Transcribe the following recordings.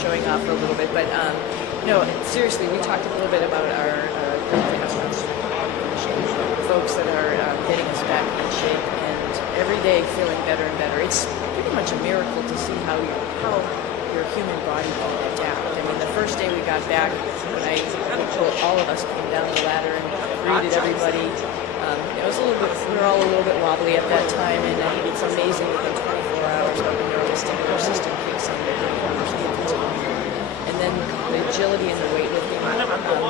showing off for a little bit. But no, seriously, we talked a little bit about our folks that are getting us back in shape, and every day feeling better and better. It's pretty much a miracle to see how your human body can adapt. I mean, the first day we got back, when all of us came down the ladder and greeted everybody, it was we were all a little bit wobbly at that time, and it's amazing within 24 hours how the nervous system kicks in. And then the agility and the weightlifting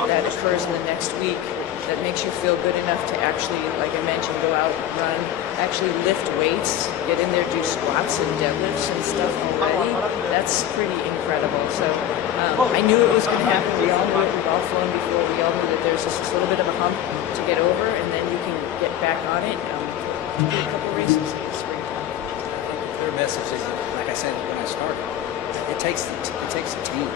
that occurs in the next week, that makes you feel good enough to actually, like I mentioned, go out, run, actually lift weights, get in there, do squats and deadlifts and stuff already. That's pretty incredible. So I knew it was going to happen. We all knew it. We've all flown before. We all knew that there's just this little bit of a hump to get over, and then you can get back on it. Do a couple races in the springtime. Their message is, like I said when I started, it takes a team.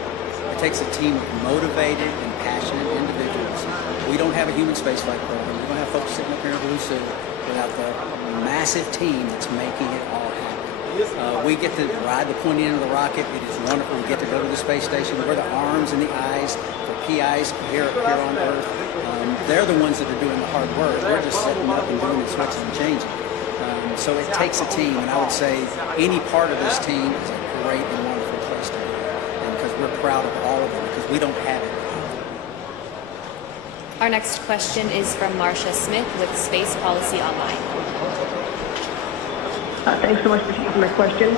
It takes a team of motivated and passionate individuals. We don't have a human spaceflight program. We don't have folks sitting up here in blue suit without the massive team that's making it all happen. We get to ride the pointy end of the rocket. It is wonderful. We get to go to the space station. We're the arms and the eyes for PIs here on Earth. They're the ones that are doing the hard work. We're just setting up and doing the switching and changing. So it takes a team, and I would say any part of this team is a great and wonderful place to be. And because we're proud of all of them, because we don't have it. Our next question is from Marcia Smith with Space Policy Online. Thanks so much for taking my question.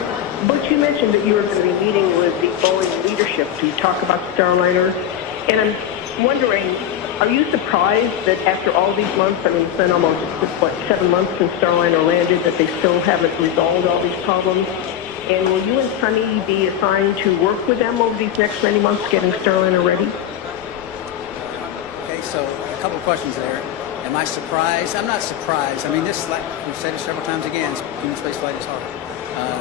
Butch, you mentioned that you were going to be meeting with the Boeing leadership to talk about Starliner. And I'm wondering, are you surprised that after all these months, I mean, it's been almost, 7 months since Starliner landed, that they still haven't resolved all these problems? And will you and Sunny be assigned to work with them over these next many months getting Starliner ready? So a couple of questions there. Am I surprised? I'm not surprised. I mean, this, like we've said it several times again, human spaceflight is hard.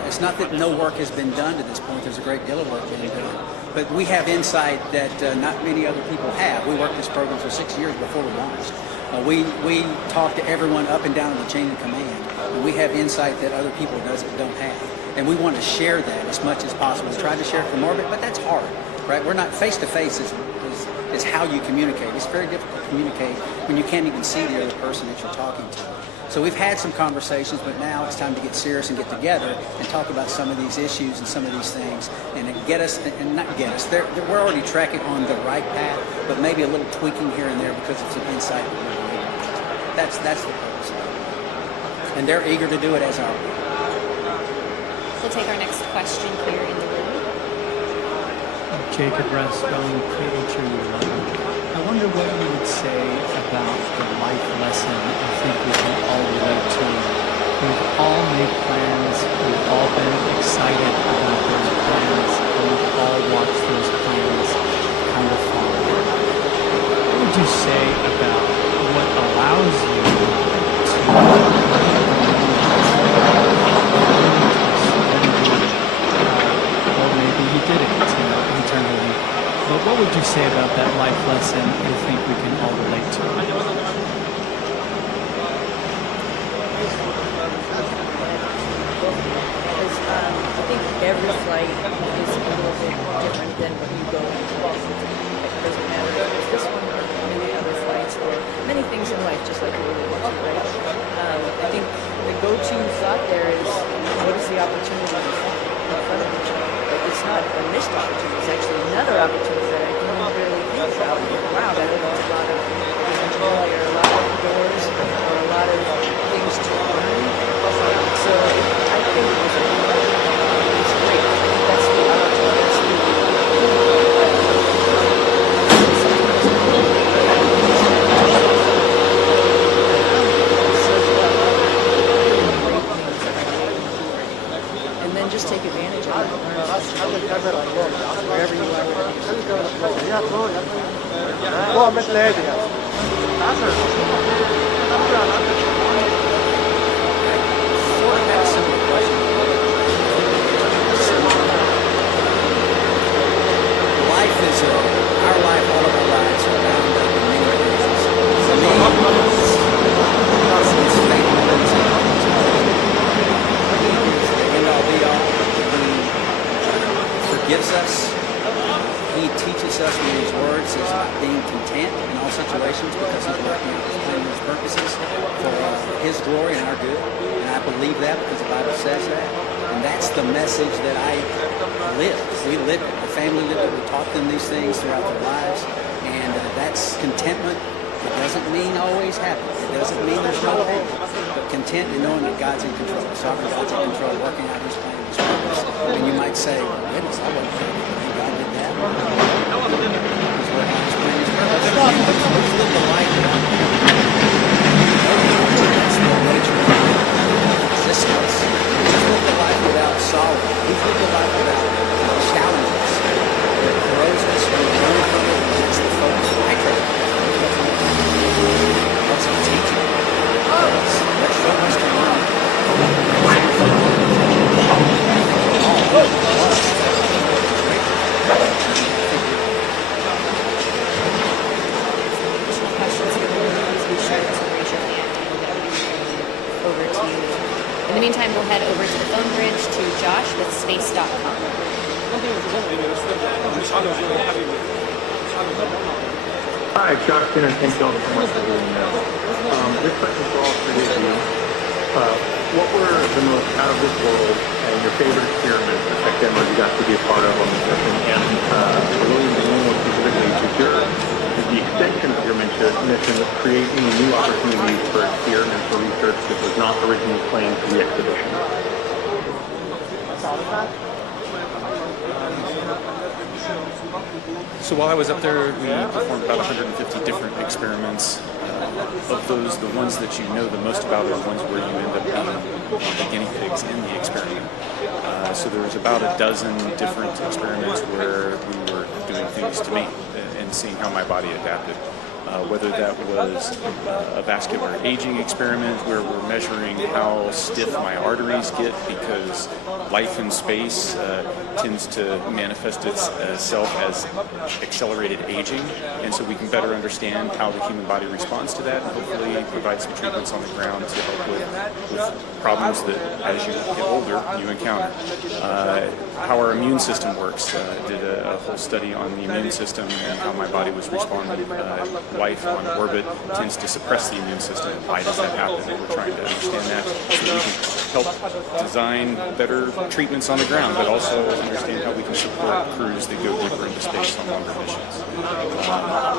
It's not that no work has been done to this point. There's a great deal of work being done. But we have insight that not many other people have. We worked this program for 6 years before we launched. We talk to everyone up and down the chain of command. And we have insight that other people don't have. And we want to share that as much as possible. We try to share it from orbit, but that's hard, right? We're not face-to-face is how you communicate. It's very difficult to communicate when you can't even see the other person that you're talking to. So we've had some conversations, but now it's time to get serious and get together and talk about some of these issues and some of these things, and get us, and not get us. We're already tracking on the right path, but maybe a little tweaking here and there because of some insight that we're getting. That's the purpose of it. And they're eager to do it as are we. We'll take our next question here in the room. Jacob Rathstone, Cradle to Your Love. I wonder what you would say about the life lesson I think we can all relate to. We've all made plans, we've all been excited about those plans, and we've all watched those plans kind of fall apart. What would you say about what allows you or maybe you did it internally. But what would you say about that life lesson you think we can all relate to? Because I think every flight is a little bit different than what you go into. It doesn't matter if it's this one or many other flights or many things in life, just like you really want to, right? I think the go-to thought there is, what is the opportunity in front of you? It's not a missed opportunity, it's actually another opportunity that I didn't really think about. Wow, that opens a lot of potential, or a lot of doors, or a lot of things to learn. So I think it's great. I think that's the opportunity. And then just take advantage of it. Wherever you are. Life is our life, all of our lives are bound up in many ways. For me, it's fate. End all be all. He forgives us. he teaches us in his words is being content in all situations because he's working out his plan and his purposes for his glory and our good. And I believe that because the Bible says that. And that's the message that I live. We live it. The family lived it. We taught them these things throughout their lives. And that's contentment. It doesn't mean always happy. It doesn't mean there's no pain. But content in knowing that God's in control. Sovereign God's in control, working out his plan and his purpose. And you might say, well, goodness, I wasn't thinking God did that. He's working out his plan and his purpose. Let's live the life without that's the nature of existence. Let's live the life without sorrow. Let's live the life without challenges. It grows us, we learn from it, and that's the focus. I try to what's it teaching? There's so much to learn. Questions here, please be sure to raise your hand and we'll get everything over to you. In the meantime, we'll head over to the phone bridge to Josh with space.com. Hi, Josh Dinner, thank you all so much for doing this. This question is all for you. What were the most out of this world and your favorite experiments that Tech Denver you got to be a part of on this mission? And William Wilmore specifically, did the extension of your mission create any new opportunities for experiments or research that was not originally planned for the expedition? So while I was up there, we performed about 150 different experiments. Of those, the ones that you know the most about are the ones where you end up being the guinea pigs in the experiment. So there was about a dozen different experiments where we were doing things to me and seeing how my body adapted. Whether that was a vascular aging experiment where we're measuring how stiff my arteries get because life in space tends to manifest itself as accelerated aging, and so we can better understand how the human body responds to that and hopefully provide some treatments on the ground to help with problems that as you get older you encounter. How our immune system works. Did a whole study on the immune system and how my body was responding. Life on orbit tends to suppress the immune system. Why does that happen? And we're trying to understand that so that we can help design better treatments on the ground, but also understand how we can support crews that go deeper into space on longer missions.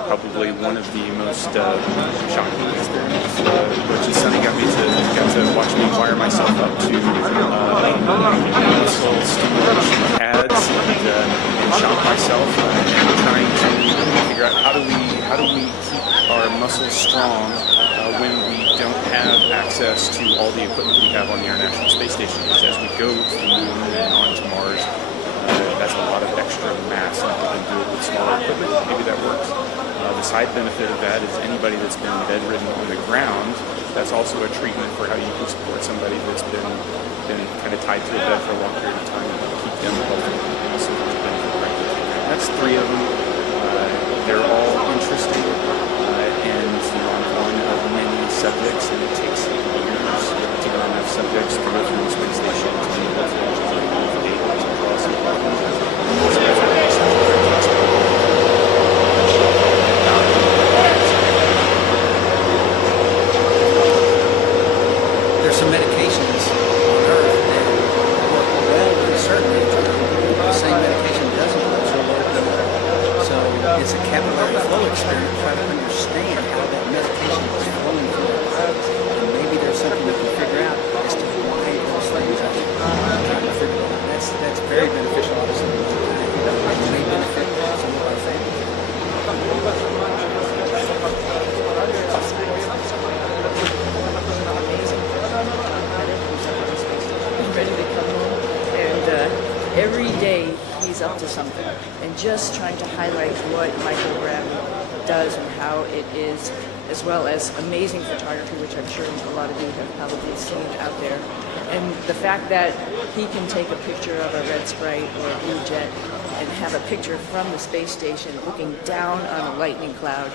Probably one of the most shocking experiments. Butch and Sunny got to watch me wire myself up to muscle stimulation pads and shock myself and trying to figure out how do we keep our muscles strong when we don't have access to all the equipment we have on the International Space Station. Because as we go to the moon and onto Mars, that's a lot of extra mass, and if we can do it with smaller equipment, maybe that works. The side benefit of that is anybody that's been bedridden on the ground, that's also a treatment for how you can support somebody that's been kind of tied to a bed for a long period of time and keep them healthy. Also, that's three of them. They're all interesting, and I'm one of many subjects, and it takes years to get enough subjects to go through the space station to be able to generate data to draw some problems. So that's what makes it There's some medications on Earth that work well with a certain age group. The same medication doesn't work so well. So it's a capillary flow experiment to try to understand how that medication is flowing through our bodies. And maybe there's something we can figure out as to why those things are trying to figure out. That's very beneficial, obviously. It may benefit some of our families. Ready to come home, and every day he's up to something, and just trying to highlight what microgravity does and how it is, as well as amazing photography, which I'm sure a lot of you have probably seen out there. And the fact that he can take a picture of a red sprite or a blue jet and have a picture from the space station looking down on a lightning cloud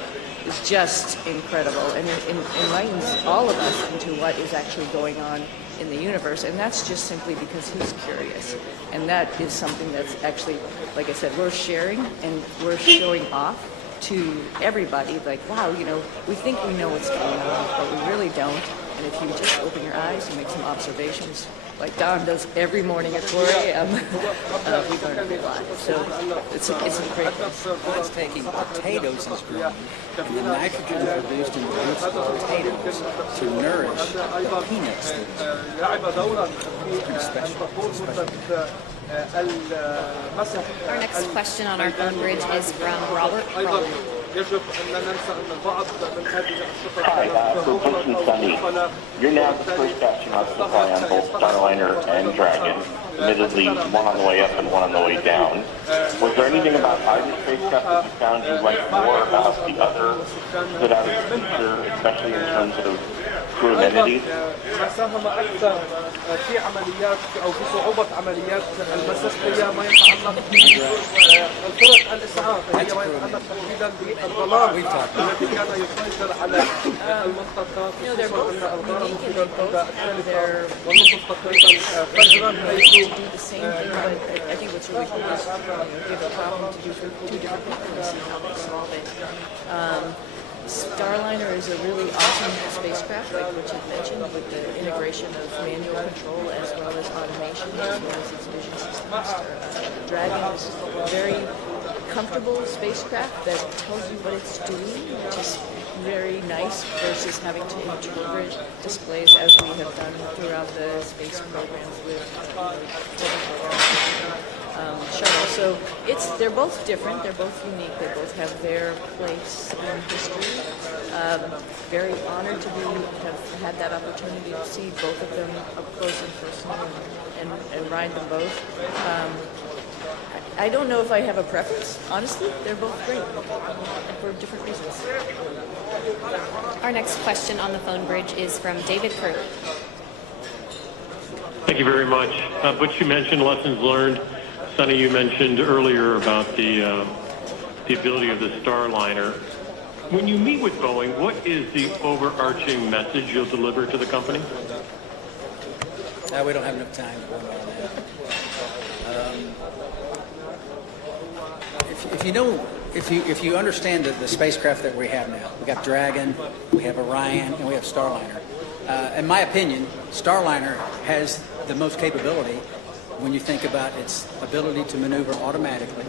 is just incredible, and it enlightens all of us into what is actually going on in the universe, and that's just simply because he's curious. And that is something that's actually, like I said, we're sharing and we're showing off to everybody, like, wow, you know, we think we know what's going on, but we really don't. And if you just open your eyes and make some observations, like Don does every morning at 4 a.m., we learn a lot. So it's a great place. It's taking potatoes he's growing and the nitrogen produced in the roots of the potatoes to nourish the peanuts that it's pretty special. It's a special. Our next question on our phone bridge is from Robert Crawley. Hi, for Butch and Sunny, you're now the first astronauts to fly on both Starliner and Dragon, admittedly one on the way up and one on the way down. Was there anything about either spacecraft that you found you liked more about the other that out of the future, especially in terms of crew amenities? ساهم أكثر في عمليات أو في صعوبة عمليات المسح هي ما يتعلق بطرق الإسعاف، هي ما يتعلق تحديدا بالظلام الذي كان يسيطر على المنطقة You know, they're both خصوصا أن الأمطار unique and they ممكن both عند have their والنصف تقريبا فجرا حيث do the same thing, but I think what's really cool is give a problem to two different people and see how they solve it. Starliner is a really awesome spacecraft, like what you mentioned, with the integration of manual control as well as automation, as well as its vision systems. Dragon is a very comfortable spacecraft that tells you what it's doing, which is very nice versus having to interpret displays as we have done throughout the space programs with shuttle. So they're both different, they're both unique, they both have their place in history. Very honored to have had that opportunity to see both of them up close and personal and ride them both. I don't know if I have a preference, honestly. They're both great for different reasons. Our next question on the phone bridge is from David Kirk. Thank you very much. Butch, you mentioned lessons learned. Sunny, you mentioned earlier about the ability of the Starliner. When you meet with Boeing, what is the overarching message you'll deliver to the company? We don't have enough time to go into all that. If you understand the spacecraft that we have now, we got Dragon, we have Orion, and we have Starliner. In my opinion, Starliner has the most capability when you think about its ability to maneuver automatically,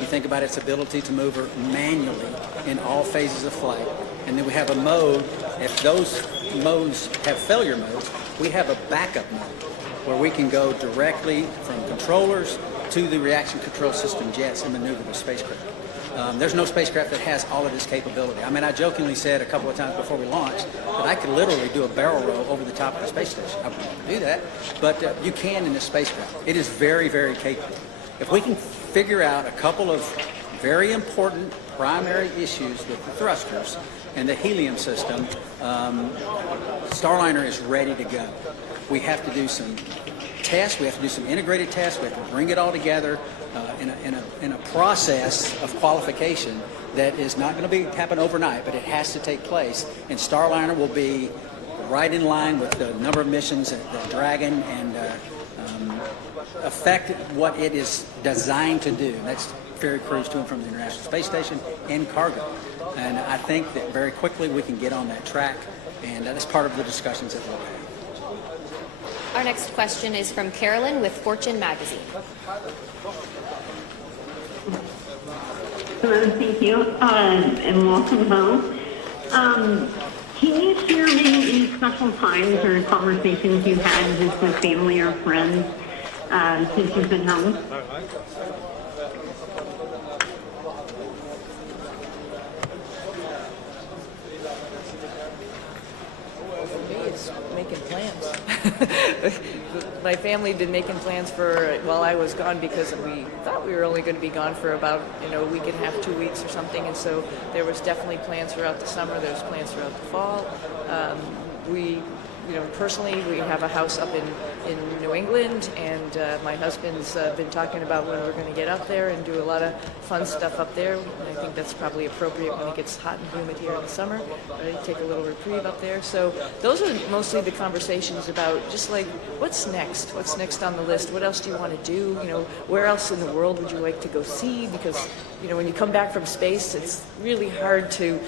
you think about its ability to maneuver manually in all phases of flight, and then we have a mode, if those modes have failure modes, we have a backup mode where we can go directly from controllers to the reaction control system jets and maneuver the spacecraft. There's no spacecraft that has all of this capability. I mean, I jokingly said a couple of times before we launched that I could literally do a barrel roll over the top of the space station. I wouldn't want to do that, but you can in this spacecraft. It is very, very capable. If we can figure out a couple of very important primary issues with the thrusters and the helium system, Starliner is ready to go. We have to do some tests. We have to do some integrated tests. We have to bring it all together in a process of qualification that is not going to happen overnight, but it has to take place. And Starliner will be right in line with the number of missions that Dragon and affect what it is designed to do. That's ferry crews to and from the International Space Station and cargo. And I think that very quickly we can get on that track, and that's part of the discussions that we'll have. Our next question is from Carolyn with Fortune Magazine. Hello, thank you, and welcome home. Can you share maybe any special times or conversations you've had with family or friends since you've been home? Making plans. My family had been making plans for while I was gone because we thought we were only going to be gone for about a week and a half, 2 weeks or something, and so there was definitely plans throughout the summer. There's plans throughout the fall. We personally, we have a house up in New England, and my husband's been talking about when we're going to get up there and do a lot of fun stuff up there. And I think that's probably appropriate when it gets hot and humid here in the summer. Right? Take a little reprieve up there. So those are mostly the conversations about just like what's next? What's next on the list? What else do you want to do? You know, where else in the world would you like to go see? Because you know, when you come back from space, it's really hard to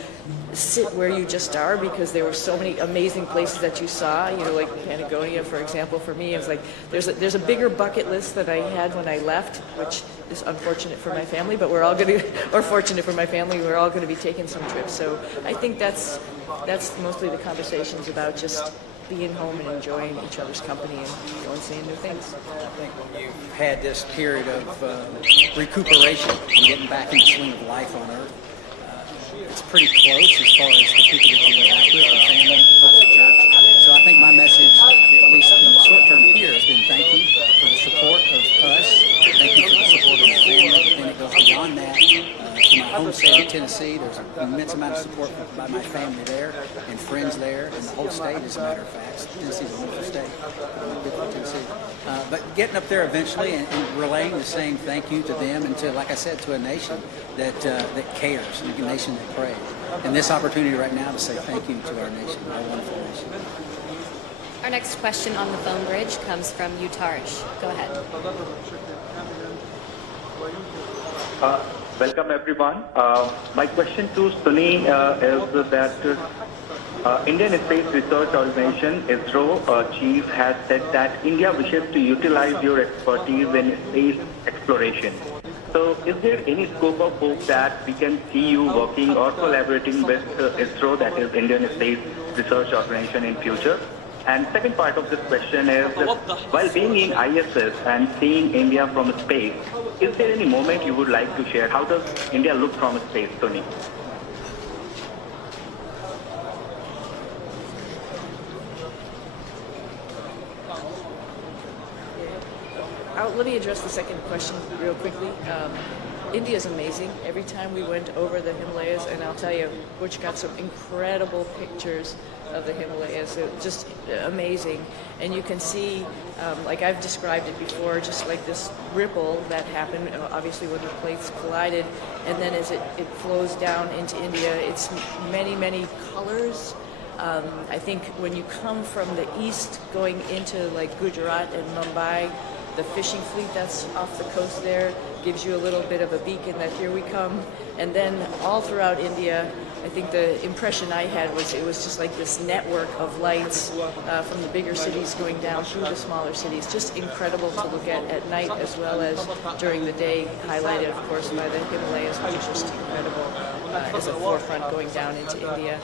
sit where you just are because there were so many amazing places that you saw. You know, like Patagonia, for example. For me, it was like there's a bigger bucket list than I had when I left, which is unfortunate for my family. But we're all going to, or fortunate for my family, we're all going to be taking some trips. So I think that's mostly the conversations about just being home and enjoying each other's company and going and seeing new things. I think when you've had this period of recuperation and getting back in the swing of life on Earth, it's pretty close as far as the people that you interact with, your family, folks at church. So I think my message, at least in the short term here, has been thank you for the support of us, thank you for the support of your family, but then it goes beyond that. To my home state of Tennessee, there's an immense amount of support by my family there and friends there, and the whole state, as a matter of fact. Tennessee's a wonderful state. Good for Tennessee. But getting up there eventually and relaying the same thank you to them and to, like I said, to a nation that cares, a nation that prays. And this opportunity right now to say thank you to our nation, our wonderful nation. Our next question on the phone bridge comes from Utarish. Go ahead. Welcome everyone. My question to Sunny is that Indian Space Research Organization, ISRO chief has said that India wishes to utilize your expertise in space exploration. So is there any scope of hope that we can see you working or collaborating with ISRO, that is Indian Space Research Organization, in future? And second part of this question is, while being in ISS and seeing India from space, is there any moment you would like to share? How does India look from space, Tony? Let me address the second question real quickly. India is amazing. Every time we went over the Himalayas, and I'll tell you, Butch got some incredible pictures of the Himalayas. It's just amazing. And you can see, like I've described it before, just like this ripple that happened, obviously when the plates collided, and then as it flows down into India, it's many, many colors. I think when you come from the east going into like Gujarat and Mumbai, the fishing fleet that's off the coast there gives you a little bit of a beacon that here we come. And then all throughout India, I think the impression I had was it was just like this network of lights from the bigger cities going down through the smaller cities. Just incredible to look at night as well as during the day, highlighted, of course, by the Himalayas, which is just incredible as a forefront going down into India.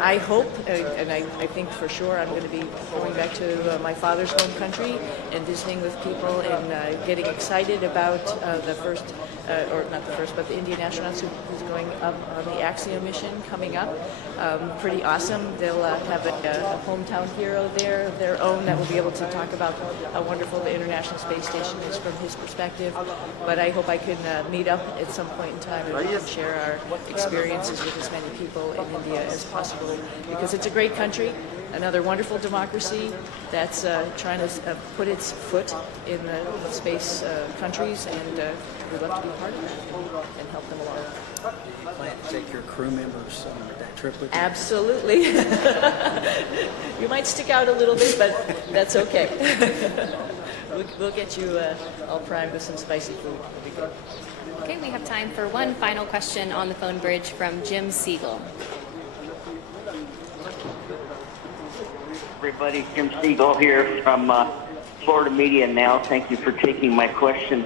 I hope, and I think for sure, I'm going to be going back to my father's home country and visiting with people and getting excited about the first, or not the first, but the Indian astronauts who's going up on the Axiom mission coming up. Pretty awesome. They'll have a hometown hero there of their own that will be able to talk about how wonderful the International Space Station is from his perspective. But I hope I can meet up at some point in time and we can share our experiences with as many people in India as possible, because it's a great country, another wonderful democracy that's trying to put its foot in the space countries, and we'd love to be part of that and help them along. You plan to take your crew members on that trip with you? Absolutely. You might stick out a little bit, but that's okay. We'll get you all primed with some spicy food. It'll be good. Okay, we have time for one final question on the phone bridge from Jim Siegel. Everybody, Jim Siegel here from Florida Media Now. Thank you for taking my question.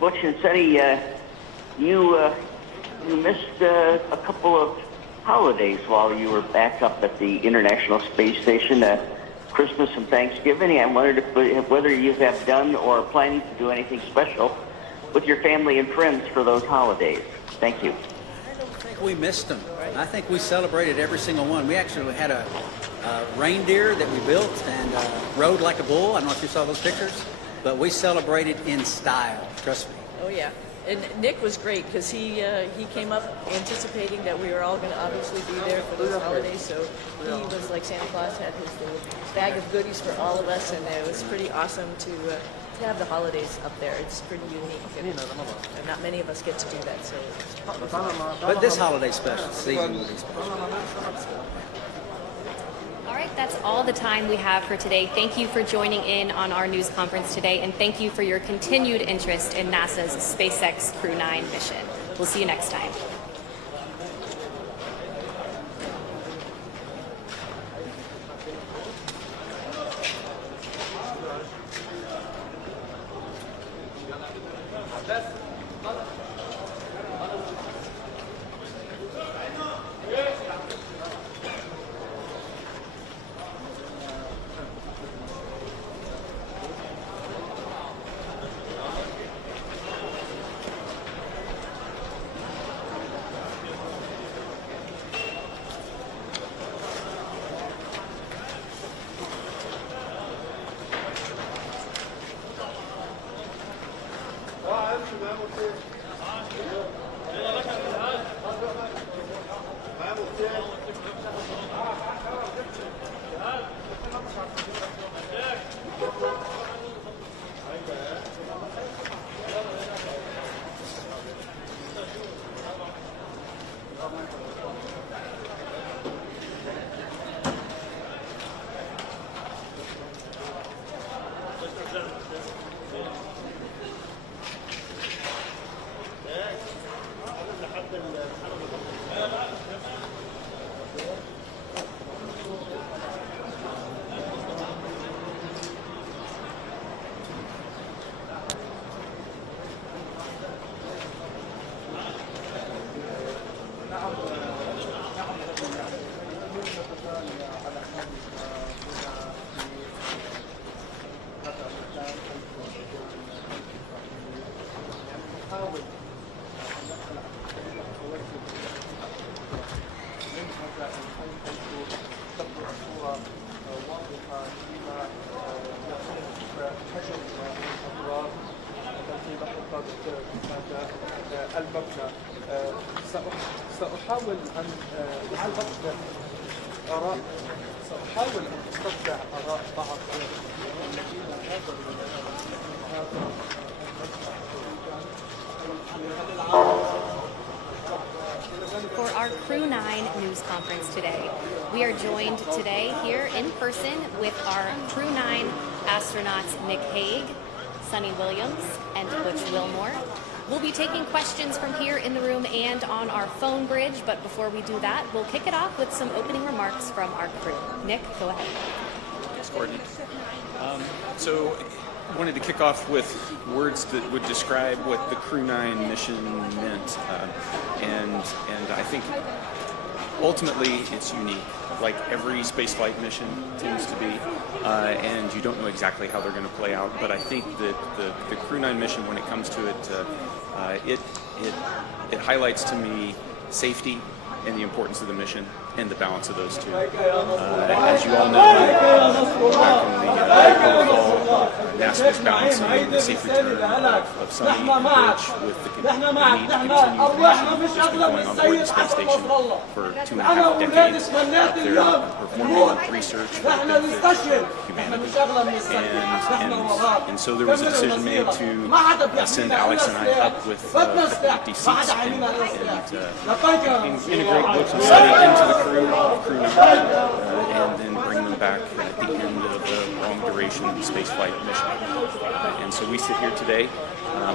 Butch and Sunny, you missed a couple of holidays while you were back up at the International Space Station, Christmas and Thanksgiving. I wondered whether you have done or are planning to do anything special with your family and friends for those holidays. Thank you. I don't think we missed them. I think we celebrated every single one. We actually had a reindeer that we built and rode like a bull. I don't know if you saw those pictures, but we celebrated in style. Trust me. Oh yeah. And Nick was great because he came up anticipating that we were all going to obviously be there for those holidays. So he was like Santa Claus, had his little bag of goodies for all of us, and it was pretty awesome to have the holidays up there. It's pretty unique, and not many of us get to do that. So it's But this holiday special, season will be special. All right, that's all the time we have for today. Thank you for joining in on our news conference today, and thank you for your continued interest in NASA's SpaceX Crew 9 mission. We'll see you next time. سأحاول أن أستطلع آراء بعض الذين For our Crew 9 news conference today, we are joined today here in person with our Crew 9 astronauts Nick Hague, Sunny Williams, and Butch Wilmore. We'll be taking questions from here in the room and on our phone bridge, but before we do that, we'll kick it off with some opening remarks from our crew. Nick, go ahead. Thanks, Courtney. So I wanted to kick off with words that would describe what the Crew 9 mission meant. And I think ultimately it's unique, like every spaceflight mission tends to be, and you don't know exactly how they're going to play out. But I think that the Crew 9 mission, when it comes to it, it highlights to me safety and the importance of the mission and the balance of those two. As you all know, back in the fall, NASA was balancing the safe return of Sunny and Butch with the need to continue the mission, which has been going on board the space station for 2.5 decades, up there performing research for the benefit of humanity. And so there was a decision made to send Alex and I up with the empty seats and integrate Butch and Sunny into the crew and then bring them back at the end of the long-duration spaceflight mission. And so we sit here today,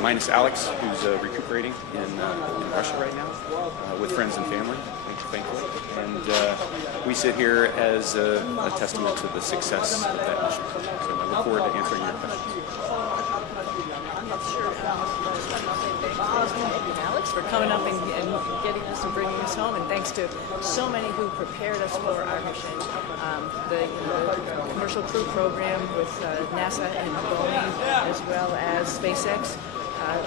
minus Alex, who's recuperating in Russia right now, with friends and family, thankfully. And we sit here as a testament to the success of that mission. So I look forward to answering your questions. Alex for coming up and getting us and bringing us home, and thanks to so many who prepared us for our mission. The commercial crew program with NASA and Boeing, as well as SpaceX.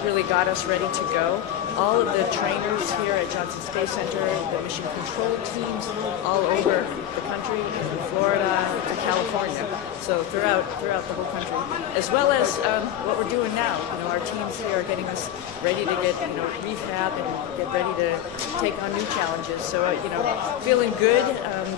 really got us ready to go. All of the trainers here at Johnson Space Center, the mission control teams all over the country, from Florida to California, so throughout the whole country, as well as what we're doing now. Our teams here are getting us ready to get refab and get ready to take on new challenges. So feeling good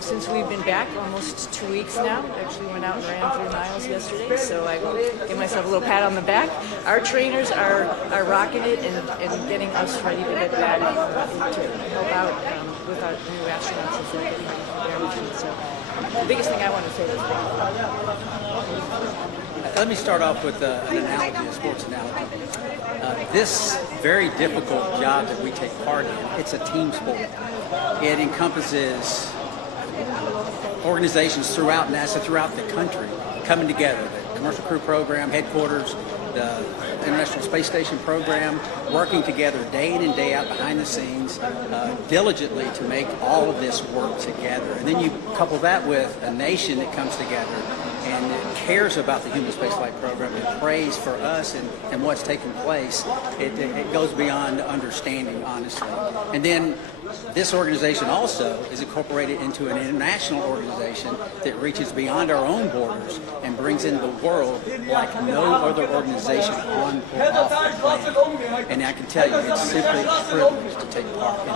since we've been back almost 2 weeks now. Actually went out and ran 3 miles yesterday, so I will give myself a little pat on the back. Our trainers are rocking it and getting us ready to get back to help out with our new astronauts as they're getting ready for their mission. So the biggest thing I want to say is Let me start off with an analogy, a sports analogy. This very difficult job that we take part in, it's a team sport. It encompasses organizations throughout NASA, throughout the country, coming together. The Commercial Crew Program, headquarters, the International Space Station program, working together day in and day out behind the scenes, diligently to make all of this work together. And then you couple that with a nation that comes together and cares about the human spaceflight program and prays for us and what's taking place. It goes beyond understanding, honestly. And then this organization also is incorporated into an international organization that reaches beyond our own borders and brings in the world like no other organization on or off the planet. And I can tell you, it's simply a privilege to take part in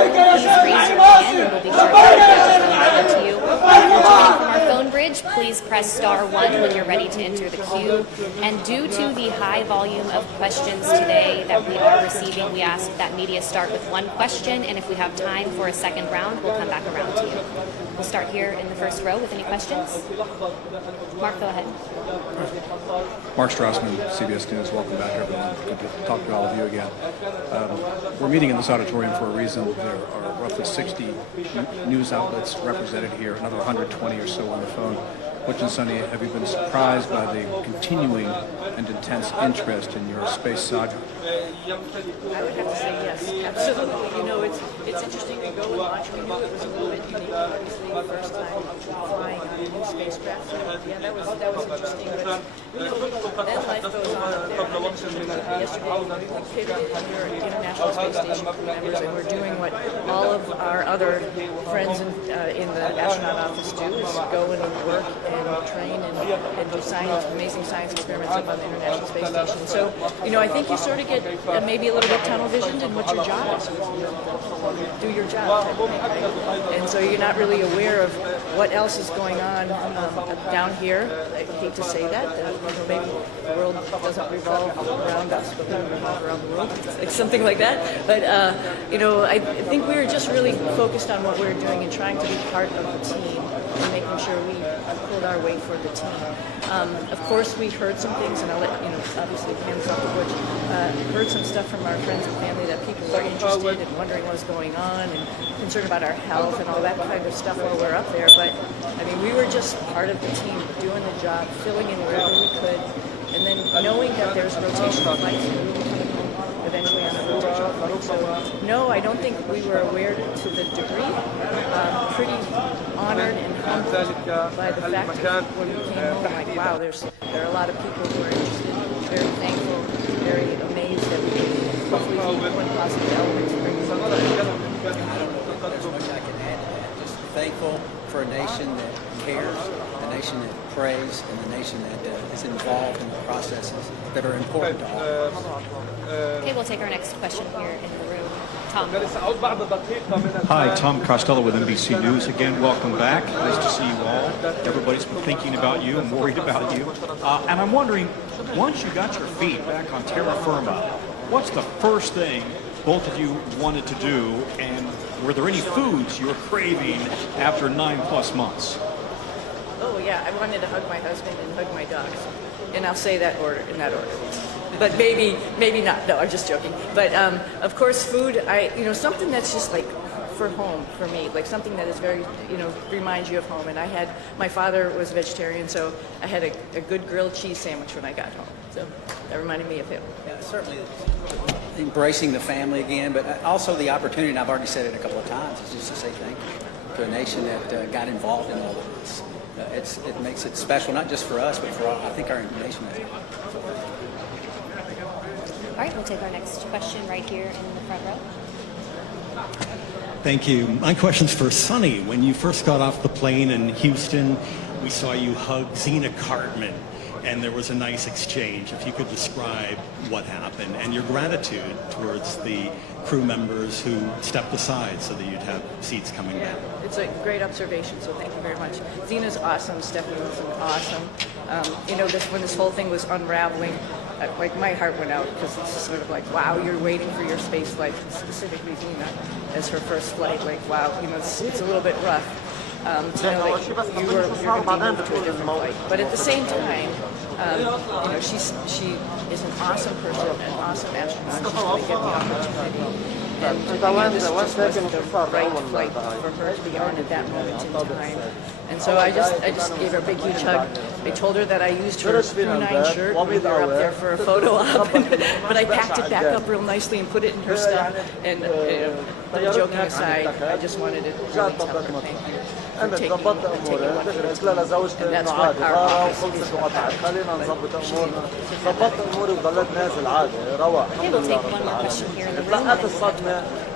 Please raise your hand and we'll be sure to get to you. If you're joining from our phone bridge, please press *1 when you're ready to enter the queue. And due to the high volume of questions today that we are receiving, we ask that media start with 1 question, and if we have time for a second round, we'll come back around to you. We'll start here in the first row with any questions. Mark, go ahead. Mark Strassman, CBS News. Welcome back, everyone. Good to talk to all of you again. We're meeting in this auditorium for a reason. There are roughly 60 news outlets represented here, another 120 or so on the phone. Butch and Sunny, have you been surprised by the continuing and intense interest in your space saga? I would have to say yes, absolutely. It's interesting to go and launch. We knew it was a little bit unique, obviously, the first time flying on a new spacecraft. So yeah, that was interesting. But then life goes on up there. I mentioned yesterday, we pivoted and we're International Space Station crew members, and we're doing what all of our other friends in the astronaut office do: is go and work and train and do amazing science experiments up on the International Space Station. So I think you sort of get maybe a little bit tunnel visioned in what your job is. Do your job type of thing, right? And so you're not really aware of what else is going on down here. I hate to say that. Maybe the world doesn't revolve around us, but we revolve around the world, like something like that. But I think we were just really focused on what we were doing and trying to be part of the team and making sure we pulled our weight for the team. Of course, we heard some things, and I'll let obviously hands off to Butch. Heard some stuff from our friends and family that people are interested and wondering what's going on and concerned about our health and all that kind of stuff while we're up there. But we were just part of the team, doing the job, filling in wherever we could, and then knowing that there's rotational flights and we will be coming home eventually on a rotational flight. So no, I don't think we were aware to the degree. Pretty honored and humbled by the fact that when we came home, like, wow, there are a lot of people who are interested, very thankful, very amazed that we hopefully be one positive element to bring something. I don't know if there's much I can add to that. Just thankful for a nation that cares, a nation that prays, and a nation that is involved in the processes that are important to all of us. Okay, we'll take our next question here in the room. Tom. Hi, Tom Costello with NBC News. Again, welcome back. Nice to see you all. Everybody's been thinking about you and worried about you. And I'm wondering, once you got your feet back on terra firma, what's the first thing both of you wanted to do, and were there any foods you were craving after 9+ months? Oh yeah, I wanted to hug my husband and hug my dogs, and I'll say that in that order. But maybe not. No, I'm just joking. But of course, food. Something that's just like for home for me, like something that is very, reminds you of home. And my father was a vegetarian, so I had a good grilled cheese sandwich when I got home. So that reminded me of him. Yeah, certainly embracing the family again, but also the opportunity, and I've already said it a couple of times, is just to say thank you to a nation that got involved in all of this. it makes it special, not just for us, but for I think our information. All right, we'll take our next question right here in the front row. Thank you. My question's for Sunny. When you first got off the plane in Houston, we saw you hug Zena Cartman, and there was a nice exchange. If you could describe what happened and your gratitude towards the crew members who stepped aside so that you'd have seats coming back. It's a great observation, so thank you very much. Zena's awesome. Stephanie was awesome. When this whole thing was unraveling, like my heart went out because it's sort of like, wow, you're waiting for your space flight, specifically Zena as her first flight. Like, wow, it's a little bit rough. You're going to be moved to a different flight. But at the same time, she is an awesome person, an awesome astronaut. She's going to get the opportunity. And this just wasn't the right flight for her to be on at that moment in time. And so I just gave her a big, huge hug. I told her that I used her Crew 9 shirt when we were up there for a photo op, but I packed it back up real nicely and put it in her stuff. And joking aside, I just wanted to really tell her thank you for taking one for the team. And that's what our office is about. Okay, we'll take one more question here in the room.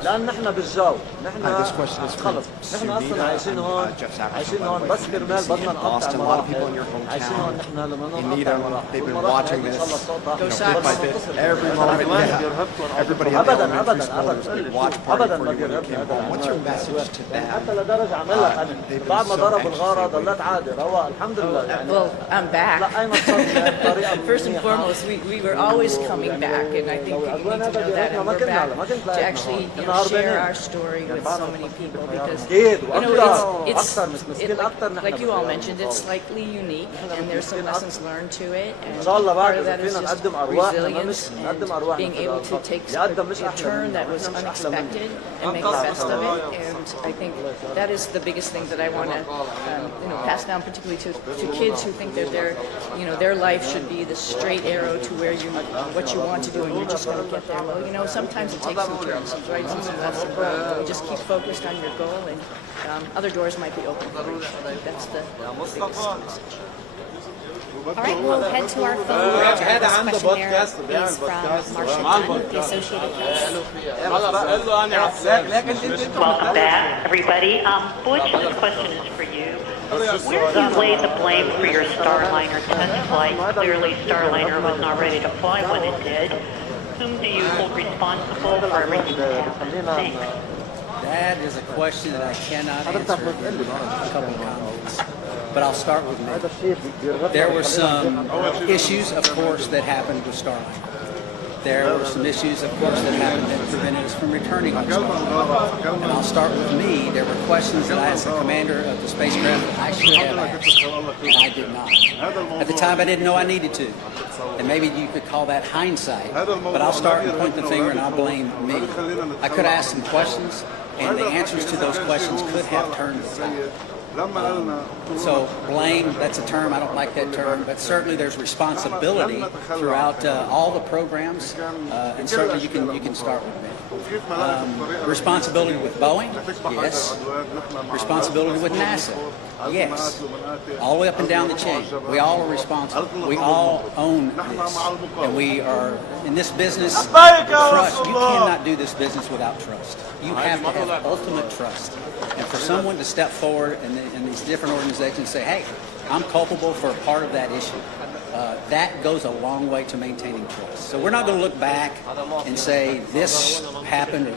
لأن نحن بالجو نحن This question is from نحن أصلا عايشين هون عايشين هون بس كرمال بدنا نقطع مراحل عايشين هون نحن لما نقطع they've been watching this bit by bit every moment. Everybody had their elementary school. There was a big watch party for you when you came home. What's your message to them? حتى لدرجة عمل لك بعد ما ضرب الغارة ضلت عادي رواق الحمد لله يعني Well, I'm back. First and foremost, we were always coming back, and I think people need to know that, and we're back to actually share our story with so many people, because it's like you all mentioned, it's slightly unique, and there's some lessons learned to it, and part of that is just resilience and being able to take a turn that was unexpected and make the best of it. And I think that is the biggest thing that I want to pass down, particularly to kids who think that their life should be the straight arrow to where what you want to do, and you're just going to get there. Well, sometimes it takes some turns, some rights and some lefts, and you just keep focused on your goal, and other doors might be open for you. I think that's the biggest message. All right, we'll head to our phone. Our first question there is from Marcia Dunn, the Associated Press. Welcome back, everybody. Butch, this question is for you. Where do you lay the blame for your Starliner test flight? Clearly, Starliner was not ready to fly when it did. Whom do you hold responsible for everything that happened? Thanks. That is a question that I cannot answer in a couple of comments. But I'll start with me. There were some issues, of course, that happened with Starliner. There were some issues, of course, that happened that prevented us from returning on Starliner. And I'll start with me. There were questions that I asked the commander of the spacecraft that I should have asked, and I did not. At the time, I didn't know I needed to. And maybe you could call that hindsight. But I'll start and point the finger, and I'll blame me. I could ask some questions, and the answers to those questions could have turned the tide. So blame, that's a term, I don't like that term, but certainly there's responsibility throughout all the programs, and certainly you can start with me. Responsibility with Boeing, yes. Responsibility with NASA, yes. All the way up and down the chain. We all are responsible. We all own this. And we are in this business, trust. You cannot do this business without trust. You have to have ultimate trust. And for someone to step forward in these different organizations and say, hey, I'm culpable for a part of that issue, that goes a long way to maintaining trust. So we're not going to look back and say this happened or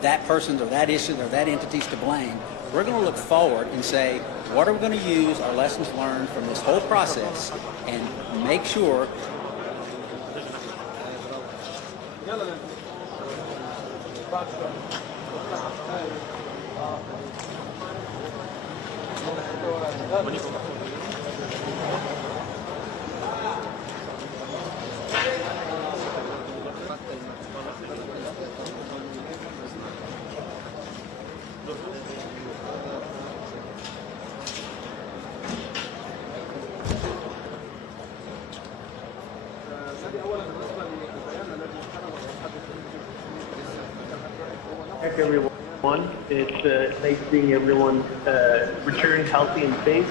that person or that issue or that entity's to blame. We're going to look forward and say, what are we going to use our lessons learned from this whole process and make sure everyone. It's nice seeing everyone return healthy and safe.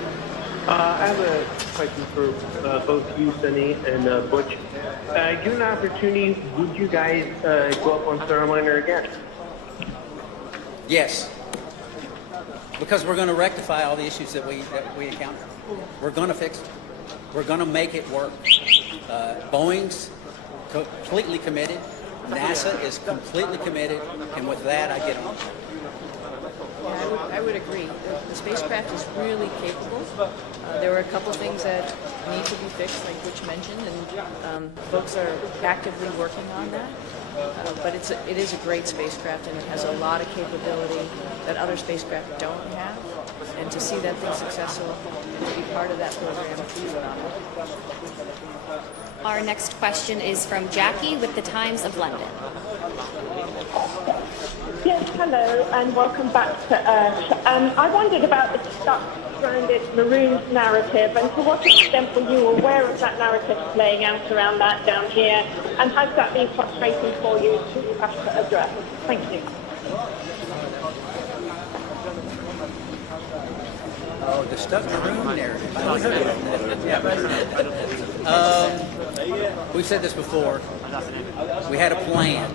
I have a question for both you, Sunny, and Butch. Given an opportunity, would you guys go up on Starliner again? Yes, because we're going to rectify all the issues that we encounter. We're going to fix it. We're going to make it work. Boeing's completely committed. NASA is completely committed, and with that, I get on. Yeah, I would agree. The spacecraft is really capable. There were a couple things that need to be fixed, like Butch mentioned, and folks are actively working on that. But it is a great spacecraft, and it has a lot of capability that other spacecraft don't have. And to see that thing successful and to be part of that program is phenomenal. Our next question is from Jackie with the Times of London. Yes, hello, and welcome back to Earth. I wondered about the stuck, stranded, marooned narrative, and to what extent were you aware of that narrative playing out around that down here, and has that been frustrating for you to have to address? Thank you. Oh, the stuck maroon narrative. I heard of that. We've said this before. We had a plan,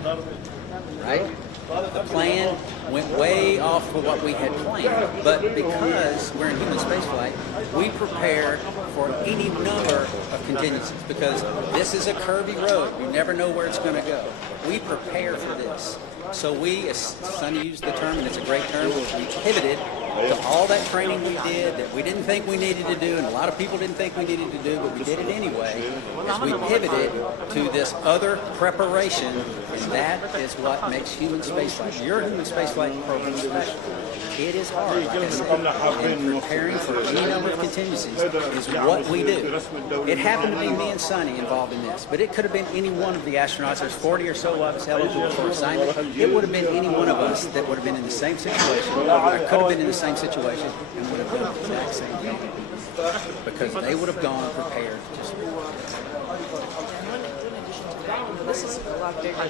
right? The plan went way off for what we had planned, but because we're in human spaceflight, we prepare for any number of contingencies because this is a curvy road. You never know where it's going to go. We prepare for this. So we, as Sunny used the term, and it's a great term, we pivoted to all that training we did that we didn't think we needed to do, and a lot of people didn't think we needed to do, but we did it anyway, as we pivoted to this other preparation, and that is what makes human spaceflight, your human spaceflight program special. It is hard, like I said, and preparing for any number of contingencies is what we do. It happened to be me and Sunny involved in this, but it could have been any one of the astronauts. There's 40 or so of us eligible for assignment. It would have been any one of us that would have been in the same situation, or could have been in the same situation, and would have done the exact same thing. Because they would have gone prepared. This is a lot bigger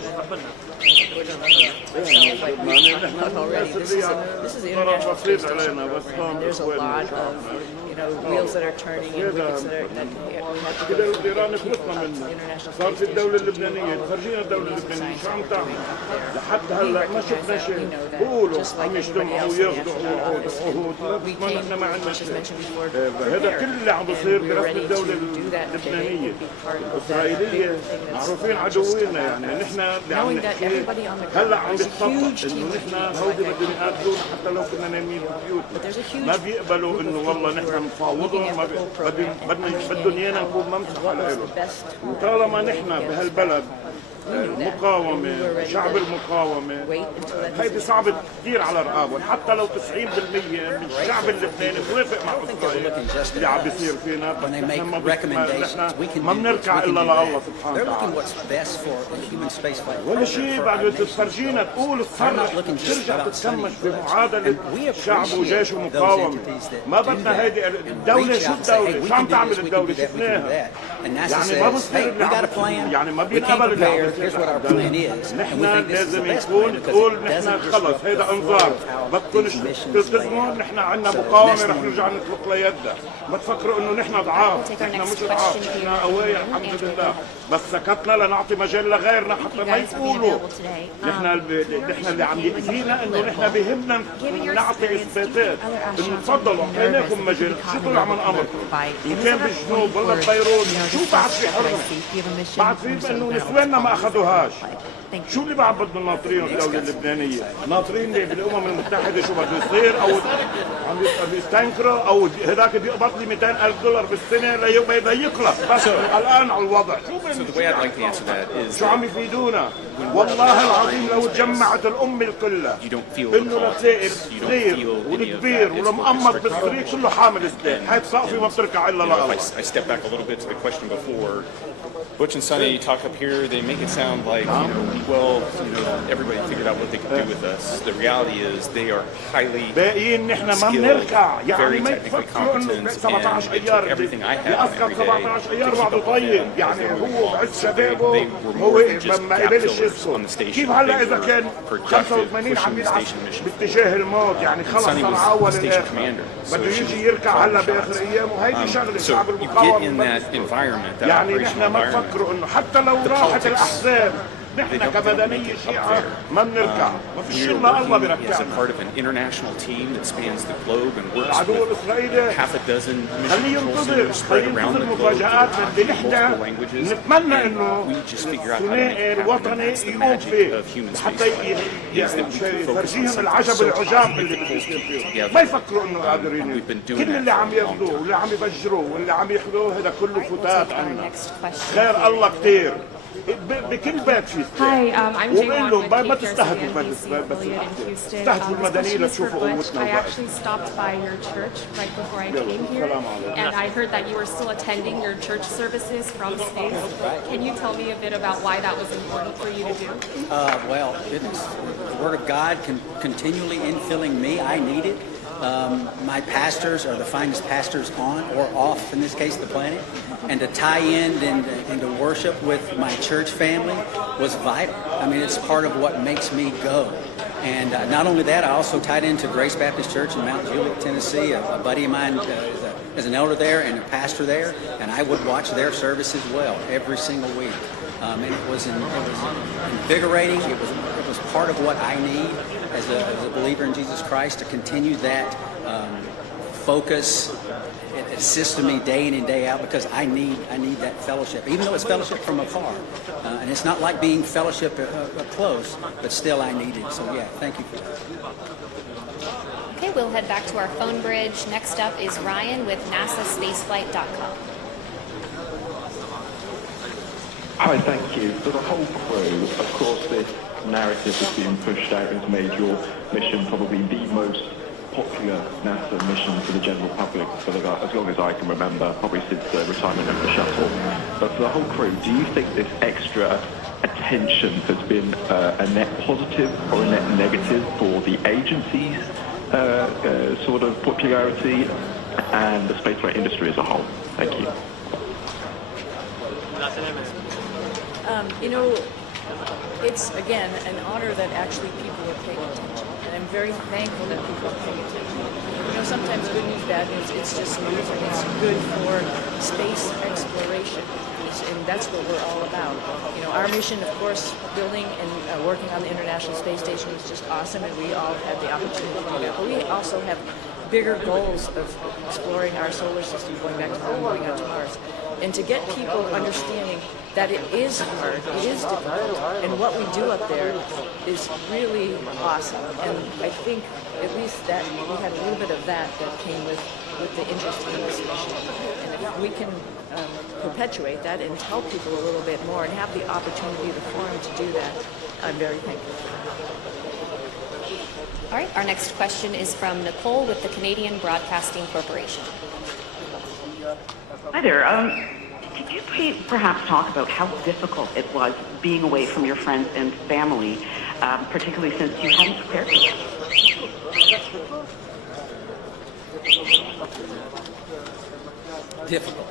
than not already. This is the International Space Station program, and there's a lot of wheels that are turning and wickets that we have to go through to keep the International Space Station. We know that just like everybody else in the astronaut, we came, which is mentioned before, prepared, and we're ready to do that today and be part of that bigger thing that's knowing that everybody on the ground, there's a huge team of people, but there's a huge group of people who are looking at the whole program and understanding how and what was the best طالما نحن بهالبلد مقاومة شعب المقاومة هيدي صعبة كثير على رقابهم حتى لو 90% من الشعب اللبناني موافق مع إسرائيل اللي عم بيصير فينا بس نحن ما بنركع إلا لله سبحانه وتعالى ولا شيء بعد تفرجينا تقول تصرح ترجع تتكمش بمعادلة شعب وجيش ومقاومة ما بدنا هيدي الدولة شو الدولة؟ شو عم تعمل الدولة؟ شفناها يعني ما بصير يعني ما بينقبل اللعبة نحن لازم يكون تقول نحن خلص هيدا انذار بدكم تلتزموا نحن عندنا مقاومه رح نرجع نطلق ليدها ما تفكروا انه نحن ضعاف نحن مش ضعاف نحن قوية الحمد لله بس سكتنا لنعطي مجال لغيرنا حتى ما يقولوا نحن اللي عم يأذينا انه نحن بهمنا نعطي اثباتات انه تفضلوا اعطيناكم مجال شو طلع من امركم ان كان بالجنوب ولا ببيروت شو بعد في حرة بعد في انه نسواننا ما اخذوهاش شو اللي بعد بدهم ناطرين الدولة اللبنانية؟ ناطرين بالأمم المتحدة شو بده يصير أو عم يستنكروا أو هذاك بيقبض لي $200,000 بالسنة ليخلص بس الآن على الوضع شو عم يفيدونا؟ والله العظيم لو تجمعت الأمة كلها إنه لتلاقي الصغير والكبير والمقمط بالطريق كله حامل سلاح هاي صافي ما بتركع إلا لله. I step back a little bit to the question before. Butch and Sunny talk up here, they make it sound like, well, everybody figured out what they could do with us. The reality is they are highly skilled, very technically competent, and it took everything I had every day to keep up with them as they were evolving. So they were more than just gap fillers on the station. They were productive, pushing the station mission forward. Sonny was the station commander, so she was calling the shots. So you get in that environment, that operational environment. The politics, they don't make it up there. You're working as a part of an international team that spans the globe and works with half a dozen mission control centers spread around the globe to multiple languages. And we just figure out how to make it happen. And that's the magic of human spaceflight, is that we can focus on something so high and make it together. And we've been doing that for a long time. بكل باب في Hi, I'm Jaywan with NBC affiliate in Houston. This question is for Butch. I actually stopped by your church right before I came here, and I heard that you were still attending your church services from space. Can you tell me a bit about why that was important for you to do? Well, goodness, the Word of God continually infilling me. I need it. My pastors are the finest pastors on or off, in this case, the planet. And to tie in and to worship with my church family was vital. I mean, it's part of what makes me go. And not only that, I also tied into Grace Baptist Church in Mount Juliet, Tennessee. A buddy of mine is an elder there and a pastor there, and I would watch their service as well every single week. And it was invigorating. It was part of what I need as a believer in Jesus Christ to continue that focus. It assists me day in and day out because I need that fellowship, even though it's fellowship from afar, and it's not like being fellowship up close, but still I need it. So yeah, thank you for that. Okay, we'll head back to our phone bridge. Next up is Ryan with NASAspaceflight.com. Hi, thank you. For the whole crew, of course, this narrative is being pushed out has made your mission probably the most popular NASA mission to the general public for as long as I can remember, probably since the retirement of the shuttle. But for the whole crew, do you think this extra attention has been a net positive or a net negative for the agency's sort of popularity and the spaceflight industry as a whole? Thank you. It's, again, an honor that actually people are paying attention. And I'm very thankful that people are paying attention. Sometimes good news, bad news, it's just news, and it's good for space exploration. And that's what we're all about. Our mission, of course, building and working on the International Space Station is just awesome, and we all have the opportunity to do that. But we also have bigger goals of exploring our solar system, going back to home, going out to Mars. And to get people understanding that it is hard, it is difficult, and what we do up there is really awesome. And I think at least that we had a little bit of that came with the interest in this mission. And if we can perpetuate that and tell people a little bit more and have the opportunity, the forum to do that, I'm very thankful for that. All right, our next question is from Nicole with the Canadian Broadcasting Corporation. Hi there. Could you perhaps talk about how difficult it was being away from your friends and family, particularly since you hadn't prepared for this? Difficult.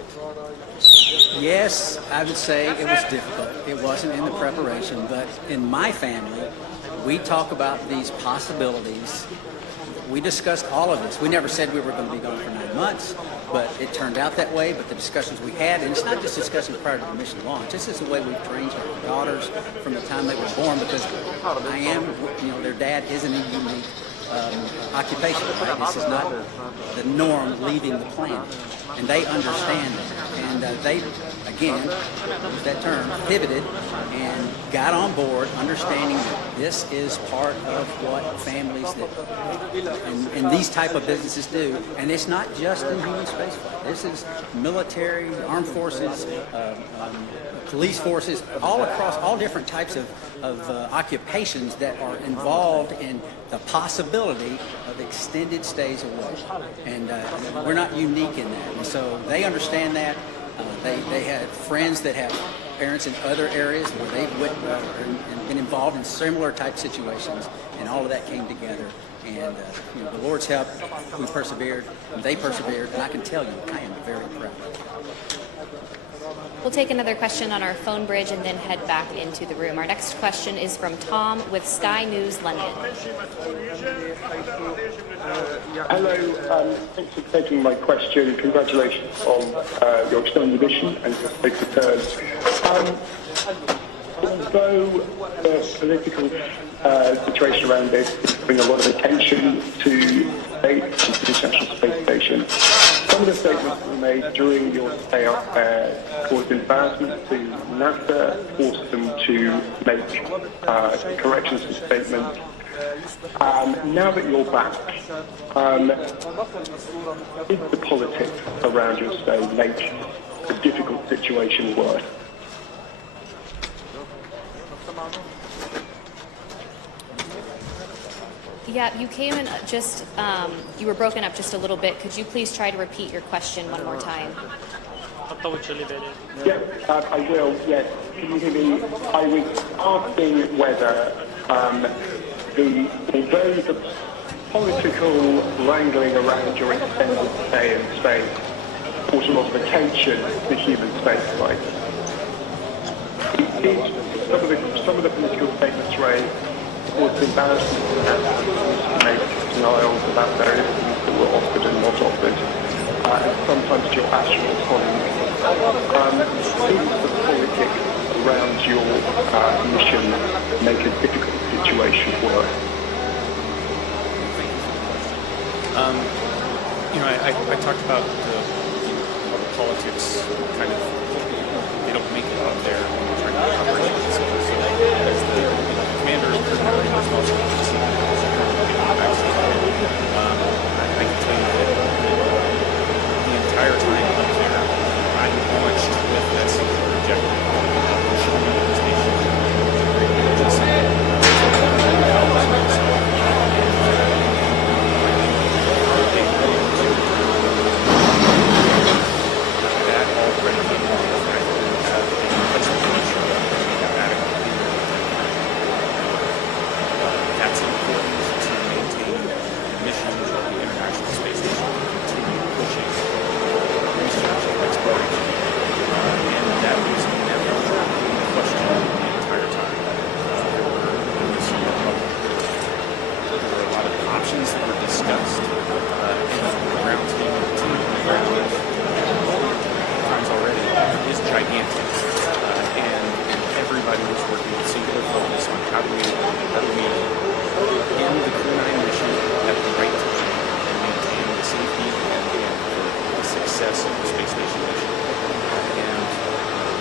Yes, I would say it was difficult. It wasn't in the preparation, but in my family, we talk about these possibilities. We discussed all of this. We never said we were going to be gone for 9 months, but it turned out that way. But the discussions we had, and it's not just discussions prior to the mission launch, this is the way we've trained our daughters from the time they were born, because their dad isn't a unique occupation, right? This is not the norm leaving the planet. And they understand that. And they, again, use that term, pivoted and got on board, understanding that this is part of what families and these type of businesses do. And it's not just in human spaceflight. This is military, armed forces, police forces, all across all different types of occupations that are involved in the possibility of extended stays away. And we're not unique in that. And so they understand that. They have friends that have parents in other areas where they've been involved in similar type situations, and all of that came together. And the Lord's help, we persevered, and they persevered, and I can tell you, I am very proud. We'll take another question on our phone bridge and then head back into the room. Our next question is from Tom with Sky News London. Hello, thanks for taking my question. Congratulations on your extended mission and your safe return. Although the political situation around this is bringing a lot of attention to the International Space Station, some of the statements that were made during your stay up there caused embarrassment to NASA, forced them to make corrections to statements. Now that you're back, did the politics around your stay make a difficult situation worse? Yeah, you came in you were broken up just a little bit. Could you please try to repeat your question one more time? Yeah, I will, yes. Can you hear me? I was asking whether, although the political wrangling around your extended stay in space caused a lot of attention to human spaceflight, some of the political statements raised caused embarrassment to make denials about various things that were offered and not offered, and sometimes to your astronaut colleagues. Did the politics around your mission make a difficult situation worse? I talked about how the politics kind of, they don't make it out there when you're trying to operate it. So as the commander of the area was also I can tell you that the entire time up there, I launched with that singular objective. That's important to maintain the mission of the International Space Station, continue pushing research and exploration. And that was never a question the entire time. There were a lot of options that were discussed in the ground team. The team on the ground times already is gigantic. And everybody was working with singular focus on how do we end the Crew 9 mission at the right time and maintain the safety and the success of the space station mission. And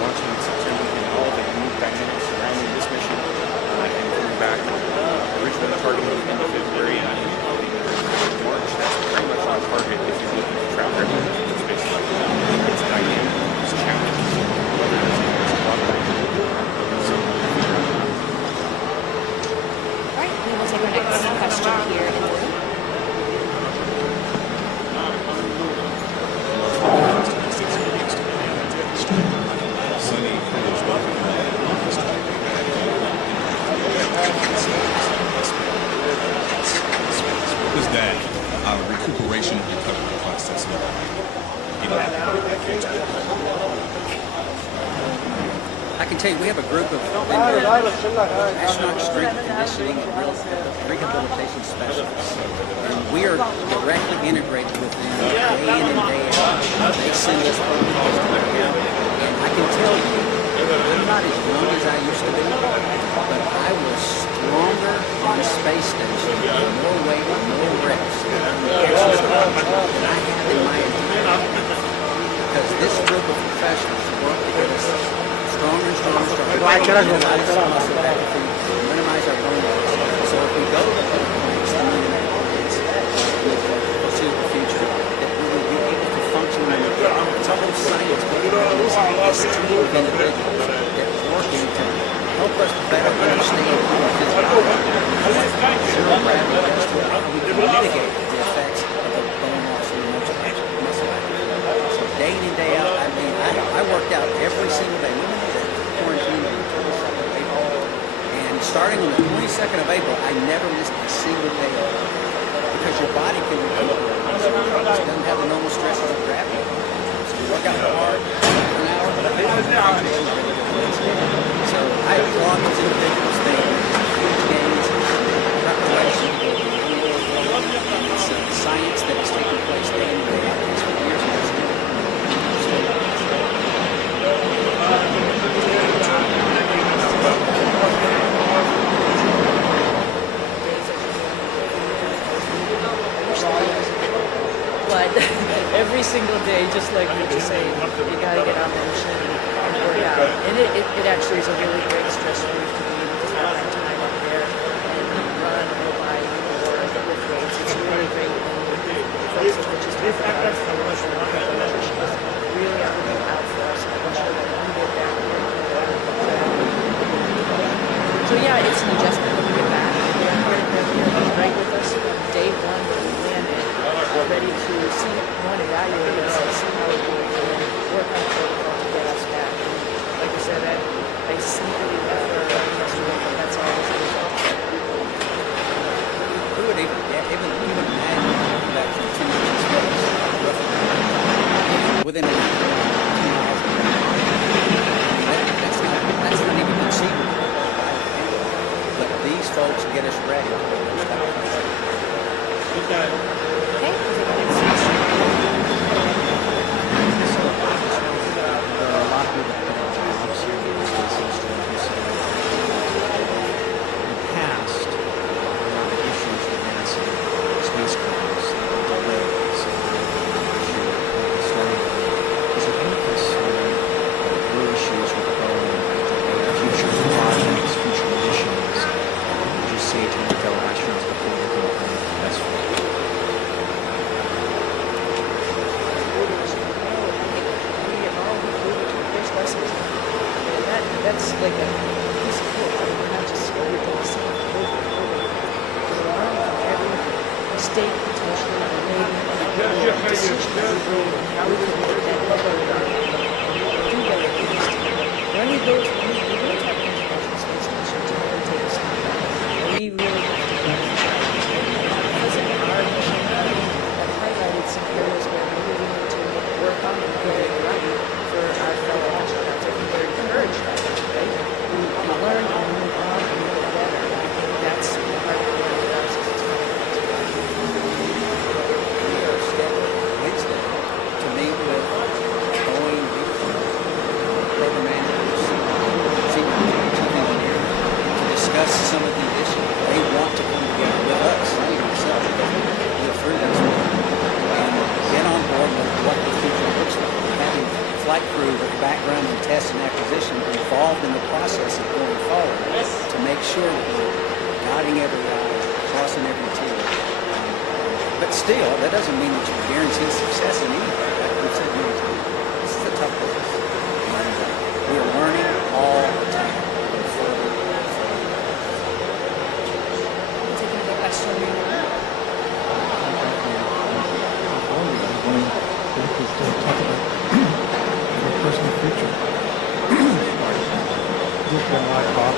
launching in September and all the unique dynamics surrounding this mission and coming back originally targeting the end of February and in March, that's pretty much on target if you look at the track record of the space station. It's dynamic, it's challenging, whether it's We'll take our next question here in the room. What was that recuperation and recovery process I can tell you, we have a group of astronaut strength conditioning and rehabilitation specialists, and we are directly integrated with them day in and day out. They send us protocols to work out, and I can tell you, I'm not as young as I used to be, but I was stronger on space station, more weight, more reps than I have in my entire life. Because this group of professionals work to get us stronger and stronger, minimize our muscle atrophy, minimize our bone loss. So if we go to the next foreseeable future, that we will be able to function in it's a whole science. This team of individuals that are working to help us better understand human physiology, zero gravity, how we can mitigate the effects of the bone loss and muscle atrophy. So day in and day out, I worked out every single day. starting on the 22nd of April, I never missed a single day of it because your body can recuperate. It doesn't have the normal stresses of gravity. So you work out hard for an hour. So I applaud those individuals. They huge gains in preparation. It's science that is taking place day in and day out. It's for years and years. But every single day, just like we were saying, you got to get on that machine and work out. And it actually is a really great stress relief to be able to have that time up there and run or bike or lift weights. It's really great. And folks are just talking about nutrition is really everything out for us. And I'm sure that when we get back here, so yeah, it's an adjustment when we get back. They're right with us from day one when we landed, ready to see one, evaluate us, and see how we're doing, and then work on protocol to get us back. And like I said, I sneakily left early yesterday, but that's all it's about. Who would even imagine coming back from 2 years in space, roughly, within a 2 miles of that's not even conceivable. But these folks get us ready. That's like a piece of work. We're not just everything the same over and over. We learn from every mistake potentially we made, every decision that we made, and how we can make that better and do better things. When we go to the International Space Station to really take a step back, we really have to get it right. Because of our mission, I have highlighted some areas where we really need to work on and get it right for our fellow astronauts. I think they're encouraged by that. We learn and move on and make it better. And I think that's the part of the learning process. We are scheduled Wednesday to meet with Boeing program managers, senior chief engineer, to discuss some of the issues. They want to come together with us, myself, live through this and get on board with what the future looks like. Having flight crew with background in test and acquisition involved in the process of going forward to make sure that we're dotting every I, crossing every T. But still, that doesn't mean that you guarantee success in anything. Like we've said many times, this is a tough business. And we're learning all the time. Take another question. Personal future. There's been a lot of talk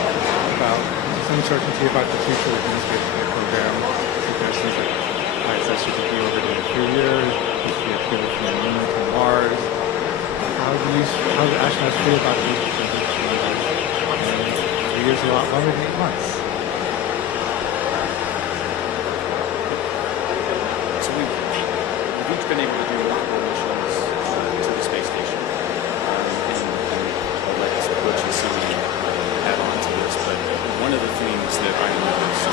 about some uncertainty about the future of the space program. Suggestions that ISS should be orbited in a few years, there should be a pivot from the Moon to Mars. How do astronauts feel about these pivots to Mars? And 3 years is a lot longer than 8 months. So we've each been able to do multiple missions to the space station. I'll let Butch and Sunny add on to this, but one of the things that I noticed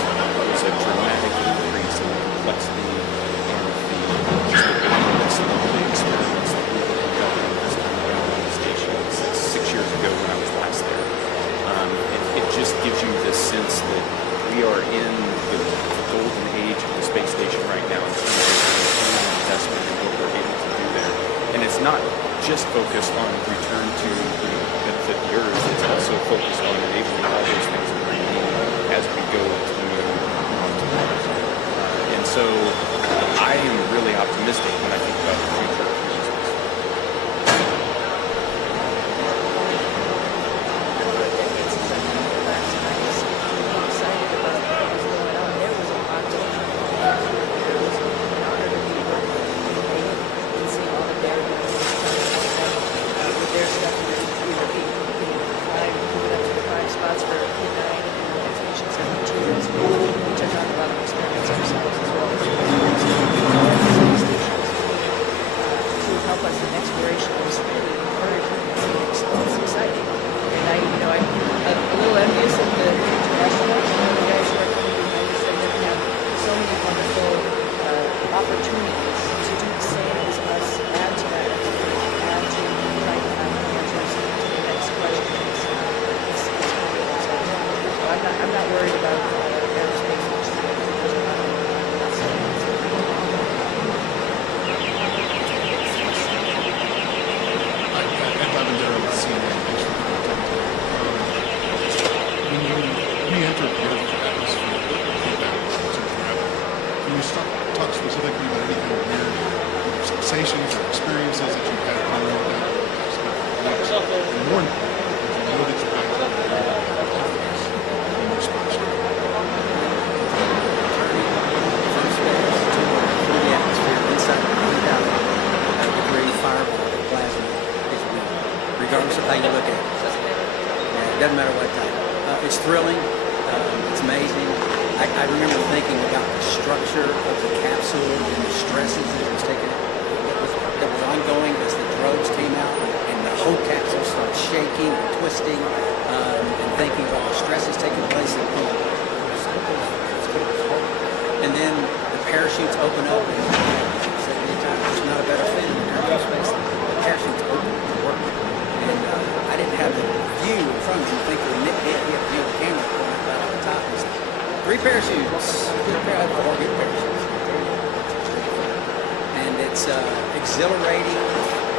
was a dramatic increase in the complexity and just the balance of the experiments that we were conducting this time around on the station. Since 6 years ago when I was last there. It just gives you this sense that we are in the golden age of the space station right now in terms of investment and what we're able to do there. And it's not just focused on return to benefit the Earth, it's also focused on enabling all those things that we need as we go to the Moon onto Mars. And so I am really optimistic when I think about the future of space. And more importantly, you would expect in your spacecraft. Regardless of how you look at it. It doesn't matter what type. It's thrilling. It's amazing. I remember thinking about the structure of the capsule and the stresses that was ongoing as the drogues came out and the whole capsule started shaking and twisting, and thinking about the stresses taking place. And then the parachutes open up, and I've said many times, there's not a better feeling in air space. The parachutes open and work. And I didn't have the view in front of me. I think the Nick did. He had the view of the camera going right off the top. He said, 3 parachutes. 4 good parachutes. And it's exhilarating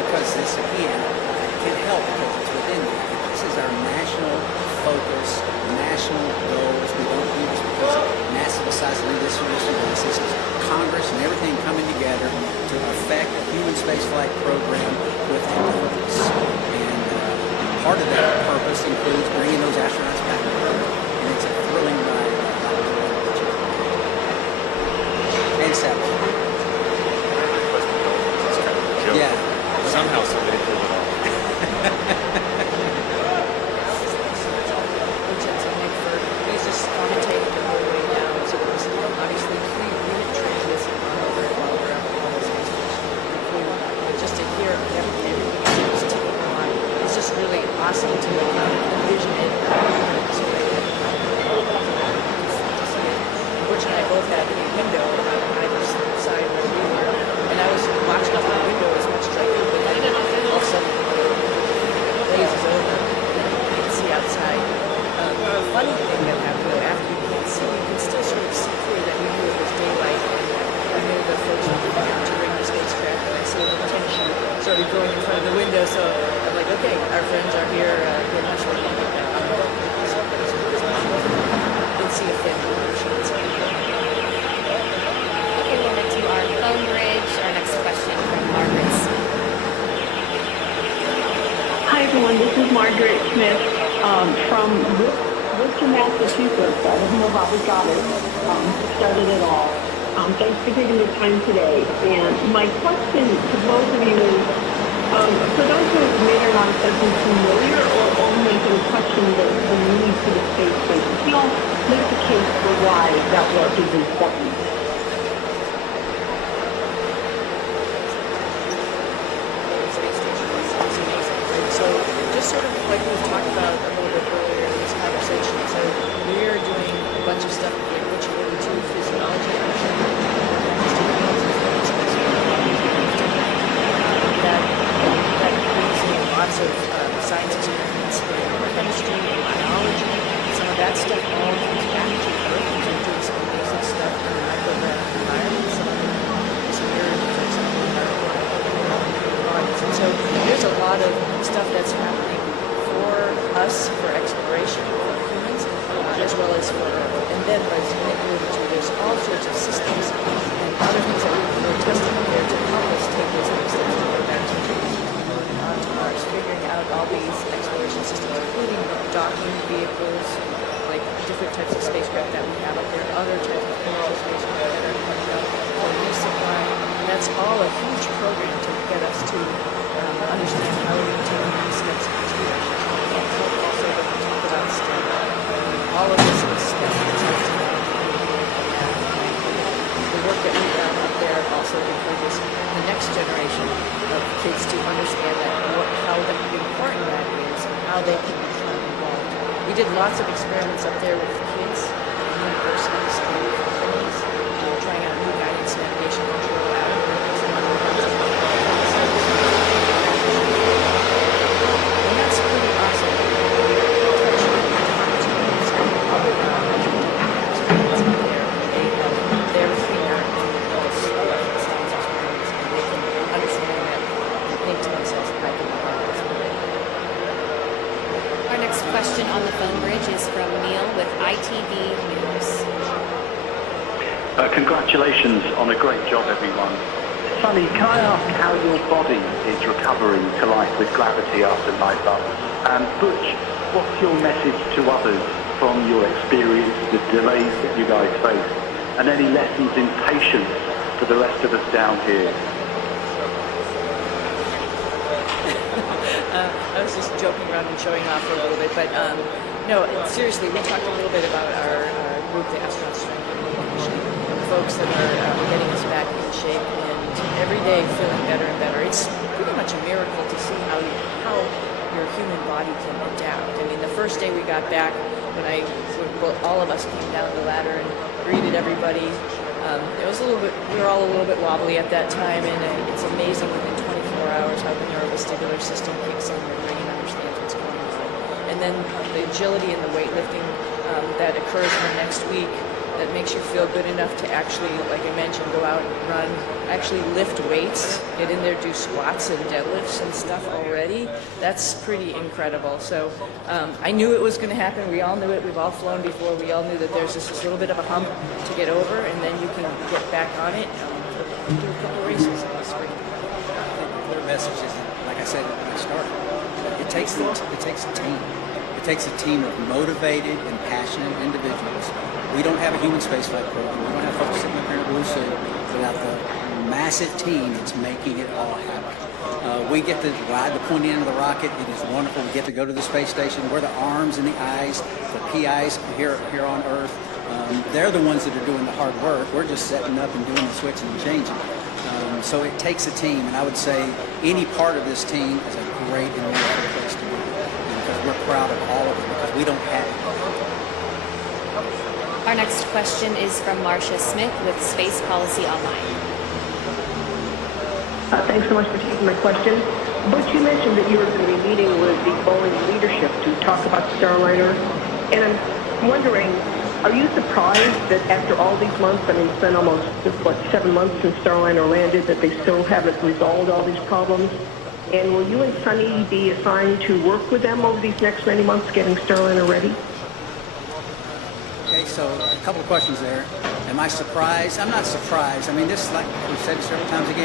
because this, again, I can't help because it's within me. This is our national focus, national goals. We don't do this because NASA decides to do this or this or this. This is Congress and everything coming together to affect a human spaceflight program with a purpose. Part of that purpose includes bringing those astronauts back to Earth, and it's a thrilling ride. And satellite. Yeah. Somehow somebody pulled it off. He's just commentating the whole way down. So there's obviously 3-minute transitions while we're at the space station. Just to hear everything is ticking on. It's just really awesome to envision it. Butch and I both had a window on either side where we were, and I was watching out the window as much as I could, but then all of a sudden the blaze is over, and you can see outside. The funny thing that happened though, after you can see, you can still sort of see clear that we knew it was daylight. I knew the folks were coming out to bring the spacecraft, and I saw the tension sort of going in front of the window, so I'm like, okay, our friends are here, they're much more like that. Didn't see a fin. Okay, we'll head to our phone bridge. Our next question from Margaret Smith. Hi, everyone. This is Margaret Smith from Worcester, Massachusetts. I don't know how we got it. Started it all. Thanks for taking the time today. And my question to both of you is, for those who may or not have been familiar or only can question the need for the space station, can you all make the case for why that work is important? So just sort of like we've talked about a little bit earlier in this conversation, so we're doing a bunch of stuff with Butch 42 physiology. That brings in lots of science experiments in chemistry and biology. Some of that stuff all comes back to Earth, and we're doing some amazing stuff in the microgravity environment. Some of it is here, for example, in our environments. And so there's a lot of stuff that's happening for us, for exploration, for humans, as well as for Earth. And then, as Nick alluded to, there's all sorts of systems and other things that we're testing there to help us take those next steps to go back to and onto Mars, figuring out all these exploration systems, including docking vehicles, like different types of spacecraft that we have up there, other types of commercial spacecraft that are coming up for resupply. And that's all a huge program to get us to understand how we take these steps to leadership. And also when we talk about STEM, all of this is STEM. The work that we've done up there also encourages the next generation of kids to understand that how important that is and how they can become involved. We did lots of experiments up there with kids, universities, and companies, trying out new guidance navigation control algorithms and other kinds of and that's pretty awesome. They're here because of the science experience, and they can understand that and think to themselves, I can be part of this. Our next question on the phone bridge is from Neil with ITV News. Congratulations on a great job, everyone. Sunny, can I ask how your body is recovering to life with gravity after night up? And Butch, what's your message to others from your experience, the delays that you guys face, and any lessons in patience for the rest of us down here? I was just joking around and showing off for a little bit, but no, seriously, we talked a little bit about our group, the Astronaut Strength Mission, folks that are getting us back in shape, and every day feeling better and better. It's pretty much a miracle to see how your human body can adapt. I mean, the first day we got back, when all of us came down the ladder and greeted everybody, it was we were all a little bit wobbly at that time, and it's amazing within 24 hours how the neurovestibular system kicks in, your brain understands what's going on. And then the agility and the weightlifting that occurs in the next week that makes you feel good enough to actually, like I mentioned, go out and run, actually lift weights, get in there, do squats and deadlifts and stuff already. That's pretty incredible. So I knew it was going to happen. We all knew it. We've all flown before. We all knew that there's just this little bit of a hump to get over, and then you can get back on it and do a couple races in the spring. Their message is, like I said when I started, it takes a team. It takes a team of motivated and passionate individuals. We don't have a human spaceflight program. We don't have folks sitting up here in a blue suit without the massive team that's making it all happen. We get to ride the pointy end of the rocket. It is wonderful. We get to go to the space station. We're the arms and the eyes for PIs here on Earth. They're the ones that are doing the hard work. We're just setting up and doing the switching and changing. So it takes a team, and I would say any part of this team is a great and wonderful place to be. Because we're proud of all of them, because we don't have it. Our next question is from Marcia Smith with Space Policy Online. Thanks so much for taking my question. Butch, you mentioned that you were going to be meeting with the Boeing leadership to talk about Starliner, and I'm wondering, are you surprised that after all these months, I mean, it's been almost, 7 months since Starliner landed, that they still haven't resolved all these problems? And will you and Sunny be assigned to work with them over these next many months getting Starliner ready? Okay, so a couple of questions there. Am I surprised? I'm not surprised. I mean, this, like we've said several times again,